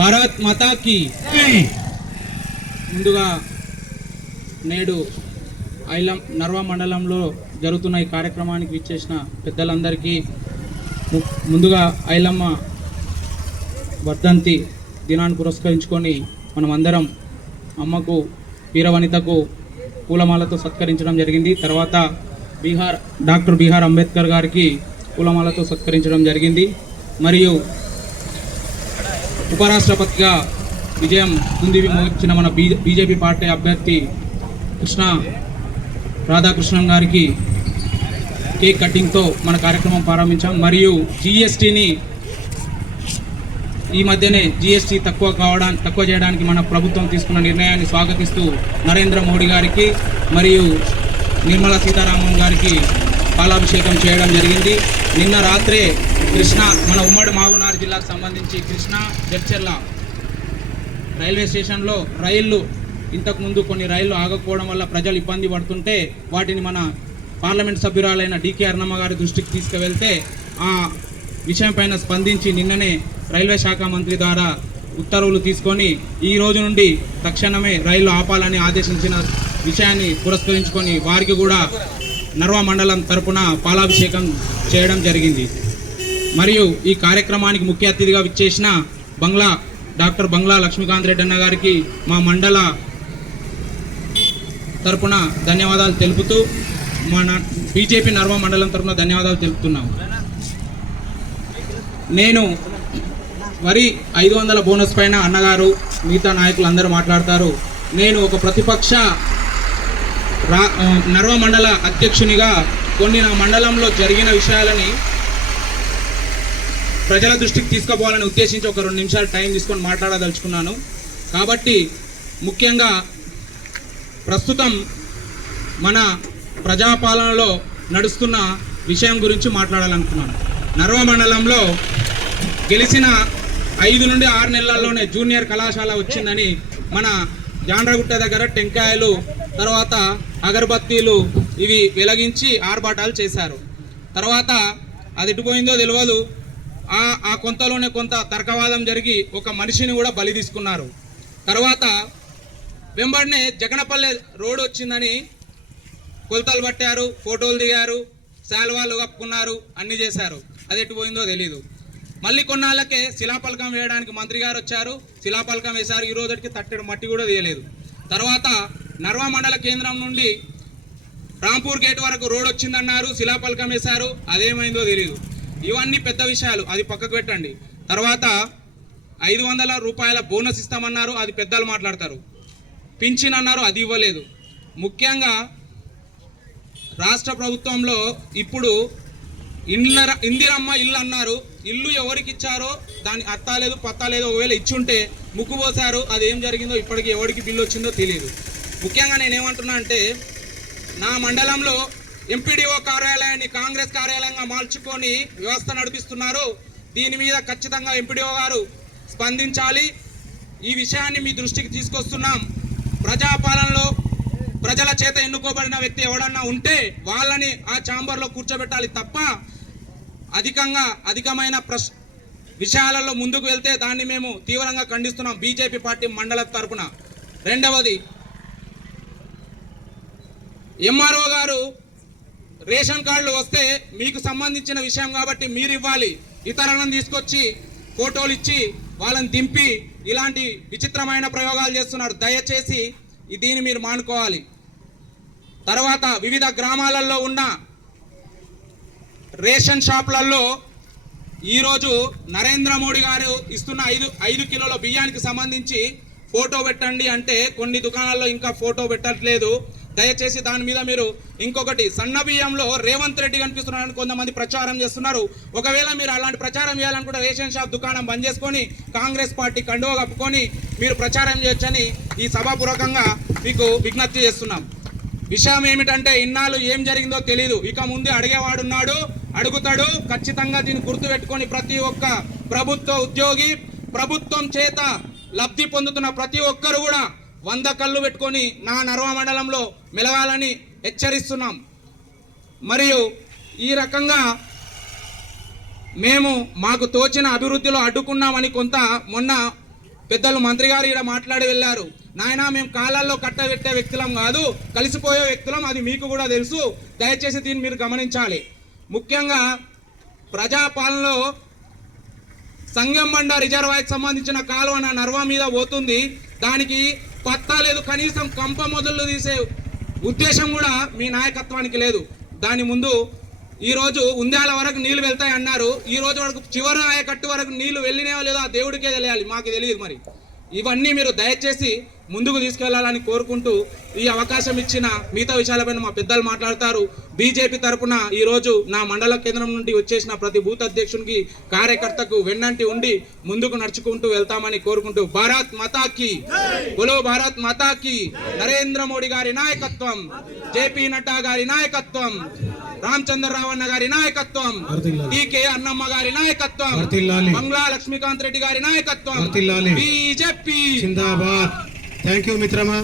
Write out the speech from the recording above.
భారత్ మాతా key. ముందుగా నేడు నర్వా మండలంలో జరుగుతున్న ఈ కార్యక్రమానికి విచ్చేసిన పెద్దలందరికీ ముందుగా ఐలమ్మ వర్ధంతి దినాన్ని పురస్కరించుకొని మనమందరం అమ్మకు వీరవనితకు పూలమాలతో సత్కరించడం జరిగింది. తర్వాత డాక్టర్ బిఆర్ అంబేద్కర్ గారికి పూలమాలతో సత్కరించడం జరిగింది. మరియు ఉపరాష్ట్రపతిగా విజయం మోగించిన మన బీజేపీ పార్టీ అభ్యర్థి రాధాకృష్ణన్ గారికి కేక్ కటింగ్తో మన కార్యక్రమం ప్రారంభించాం. మరియు జీఎస్టీని ఈ మధ్యనే జీఎస్టీ తక్కువ చేయడానికి మన ప్రభుత్వం తీసుకున్న నిర్ణయాన్ని స్వాగతిస్తూ నరేంద్ర మోడీ గారికి మరియు నిర్మలా సీతారామన్ గారికి పాలాభిషేకం చేయడం జరిగింది. నిన్న రాత్రే మన ఉమ్మడి మహబూబ్నగర్ జిల్లాకు సంబంధించి కృష్ణా జడ్చర్ల రైల్వే స్టేషన్లో ఇంతకుముందు కొన్ని రైళ్లు ఆగకపోవడం వల్ల ప్రజలు ఇబ్బంది పడుతుంటే వాటిని మన పార్లమెంట్ సభ్యురాలైన డికే అరుణమ్మ గారి దృష్టికి తీసుకువెళ్తే ఆ విషయం పైన స్పందించి నిన్ననే రైల్వే శాఖ మంత్రి ద్వారా ఉత్తర్వులు తీసుకొని ఈ రోజు నుండి తక్షణమే రైళ్లు ఆపాలని ఆదేశించిన విషయాన్ని పురస్కరించుకొని వారికి కూడా నర్వా మండలం తరపున పాలాభిషేకం చేయడం జరిగింది. మరియు ఈ కార్యక్రమానికి ముఖ్య అతిథిగా విచ్చేసిన డాక్టర్ బంగ్లా లక్ష్మీకాంత్ రెడ్డి అన్న గారికి మా మండల తరపున ధన్యవాదాలు తెలుపుతూ మన బీజేపీ నర్వా మండలం తరపున ధన్యవాదాలు తెలుపుతున్నాం. నేను వరి 500 బోనస్ పైన అన్నగారు మిగతా నాయకులు అందరూ మాట్లాడతారు. నేను ఒక ప్రతిపక్ష నర్వా మండల అధ్యక్షునిగా కొన్ని నా మండలంలో జరిగిన విషయాలని ప్రజల దృష్టికి తీసుకుపోవాలని ఉద్దేశించి ఒక 2 నిమిషాలు టైం తీసుకొని మాట్లాడదలుచుకున్నాను. కాబట్టి ముఖ్యంగా ప్రస్తుతం మన ప్రజాపాలనలో నడుస్తున్న విషయం గురించి మాట్లాడాలనుకున్నాను. నర్వా మండలంలో గెలిచిన 5 నుండి 6 నెలల్లోనే జూనియర్ కళాశాల వచ్చిందని మన జాండ్రగుట్ట దగ్గర టెంకాయలు తర్వాత అగరబత్తీలు ఇవి వెలిగించి ఆర్భాటాలు చేశారు. తర్వాత అది ఎటుపోయిందో తెలియదు. ఆ కొంతలోనే కొంత తర్కవాదం జరిగి ఒక మనిషిని కూడా బలి తీసుకున్నారు. తర్వాత వెంబడినే జగనపల్లె రోడ్ వచ్చిందని కొలతలు పట్టారు, ఫోటోలు దిగారు, శాల్వాలు కప్పుకున్నారు, అన్నీ చేశారు. అది ఎటుపోయిందో తెలీదు. మళ్ళీ కొన్నాళ్ళకే శిలాపలకం వేయడానికి మంత్రి గారు వచ్చారు, శిలాపలకం వేశారు. ఈ రోజుకి తట్టెడు మట్టి కూడా తీయలేదు. తర్వాత నర్వా మండల కేంద్రం నుండి రాంపూర్ గేట్ వరకు రోడ్ వచ్చిందన్నారు, శిలాపలకం వేశారు, అదేమైందో తెలియదు. ఇవన్నీ పెద్ద విషయాలు, అది పక్కకు పెట్టండి. తర్వాత 500 రూపాయల బోనస్ ఇస్తామన్నారు, అది పెద్దలు మాట్లాడతారు. పింఛన్ అన్నారు, అది ఇవ్వలేదు. ముఖ్యంగా రాష్ట్ర ప్రభుత్వంలో ఇప్పుడు ఇందిరమ్మ ఇల్లు అన్నారు, ఇల్లు ఎవరికి ఇచ్చారో దాని అత్తాలేదు పత్తాలేదు. ఒకవేళ ఇచ్చుంటే ముక్కు పోసారు, అది ఏం జరిగిందో ఇప్పటికి ఎవరికి బిల్లు వచ్చిందో తెలియదు. ముఖ్యంగా నేనేమంటున్నా అంటే నా మండలంలో ఎంపీడీఓ కార్యాలయాన్ని కాంగ్రెస్ కార్యాలయంగా మార్చుకొని వ్యవస్థ నడిపిస్తున్నారు. దీని మీద ఖచ్చితంగా ఎంపీడీఓ గారు స్పందించాలి. ఈ విషయాన్ని మీ దృష్టికి తీసుకొస్తున్నాం. ప్రజాపాలనలో ప్రజల చేత ఎన్నుకోబడిన వ్యక్తి ఎవడన్నా ఉంటే వాళ్ళని ఆ ఛాంబర్లో కూర్చోబెట్టాలి తప్ప అధికమైన విషయాలలో ముందుకు వెళ్తే దాన్ని మేము తీవ్రంగా ఖండిస్తున్నాం బీజేపీ పార్టీ మండల తరపున. రెండవది, ఎంఆర్ఓ గారు రేషన్ కార్డులు వస్తే మీకు సంబంధించిన విషయం కాబట్టి మీరు ఇవ్వాలి. ఇతరులను తీసుకొచ్చి ఫోటోలు ఇచ్చి వాళ్ళని దింపి ఇలాంటి విచిత్రమైన ప్రయోగాలు చేస్తున్నారు. దయచేసి దీన్ని మీరు మానుకోవాలి. తర్వాత వివిధ గ్రామాలలో ఉన్న రేషన్ షాపులలో ఈరోజు నరేంద్ర మోడీ గారు ఇస్తున్న 5 కిలోల బియ్యానికి సంబంధించి ఫోటో పెట్టండి అంటే కొన్ని దుకాణాల్లో ఇంకా ఫోటో పెట్టట్లేదు. దయచేసి దాని మీద మీరు ఇంకొకటి, సన్న బియ్యంలో రేవంత్ రెడ్డి కనిపిస్తున్నారని కొంతమంది ప్రచారం చేస్తున్నారు. ఒకవేళ మీరు అలాంటి ప్రచారం చేయాలనుకుంటే రేషన్ షాప్ దుకాణం బంద్ చేసుకొని కాంగ్రెస్ పార్టీ కండువ కప్పుకొని మీరు ప్రచారం చేయొచ్చని ఈ సభాపూర్వకంగా మీకు విజ్ఞప్తి చేస్తున్నాం. విషయం ఏమిటంటే ఇన్నాళ్ళు ఏం జరిగిందో తెలీదు. ఇక ముందు అడిగేవాడున్నాడు, అడుగుతాడు. ఖచ్చితంగా దీన్ని గుర్తుపెట్టుకొని ప్రతి ఒక్క ప్రభుత్వ ఉద్యోగి, ప్రభుత్వం చేత లబ్ధి పొందుతున్న ప్రతి ఒక్కరు కూడా 100 కళ్ళు పెట్టుకొని నా నర్వా మండలంలో మెలగాలని హెచ్చరిస్తున్నాం. మరియు ఈ రకంగా మేము మాకు తోచిన అభివృద్ధిలో అడ్డుకున్నామని కొంత మొన్న పెద్దలు మంత్రి గారు ఇక్కడ మాట్లాడి వెళ్ళారు. నాయనా మేము కాలాల్లో కట్టబెట్టే వ్యక్తులం కాదు, కలిసిపోయే వ్యక్తులం, అది మీకు కూడా తెలుసు. దయచేసి దీన్ని మీరు గమనించాలి. ముఖ్యంగా ప్రజాపాలనలో సంగమండ రిజర్వాయర్కి సంబంధించిన కాలువ నా నర్వా మీద పోతుంది. దానికి పత్తా లేదు, కనీసం కంప మొదలు తీసే ఉద్దేశం కూడా మీ నాయకత్వానికి లేదు. దాని ముందు ఈరోజు ఉంద్యాల వరకు నీళ్లు వెళ్తాయి అన్నారు. ఈ రోజు వరకు చివరి ఆయకట్టు వరకు నీళ్లు వెళ్ళినాయో లేదో ఆ దేవుడికే తెలియాలి, మాకు తెలియదు. మరి ఇవన్నీ మీరు దయచేసి ముందుకు తీసుకెళ్లాలని కోరుకుంటూ ఈ అవకాశం ఇచ్చిన మిగతా విషయాలపైన మా పెద్దలు మాట్లాడతారు. బీజేపీ తరఫున ఈరోజు నా మండల కేంద్రం నుండి వచ్చేసిన ప్రతి బూత్ అధ్యక్షునికి కార్యకర్తకు వెన్నంటి ఉండి ముందుకు నడుచుకుంటూ వెళ్తామని కోరుకుంటూ భారత్ మాతాకి బోలో, భారత్ మాతాకి, నరేంద్ర మోడీ గారి నాయకత్వం, జేపీ నడ్డా గారి నాయకత్వం, రామచంద్రరావు అన్న గారి నాయకత్వం, టీకే అన్నమ్మ గారి నాయకత్వం, మంగళా లక్ష్మీకాంత్ రెడ్డి గారి నాయకత్వం, బీజేపీ జిందాబాద్. థ్యాంక్ యూ మిత్రమా.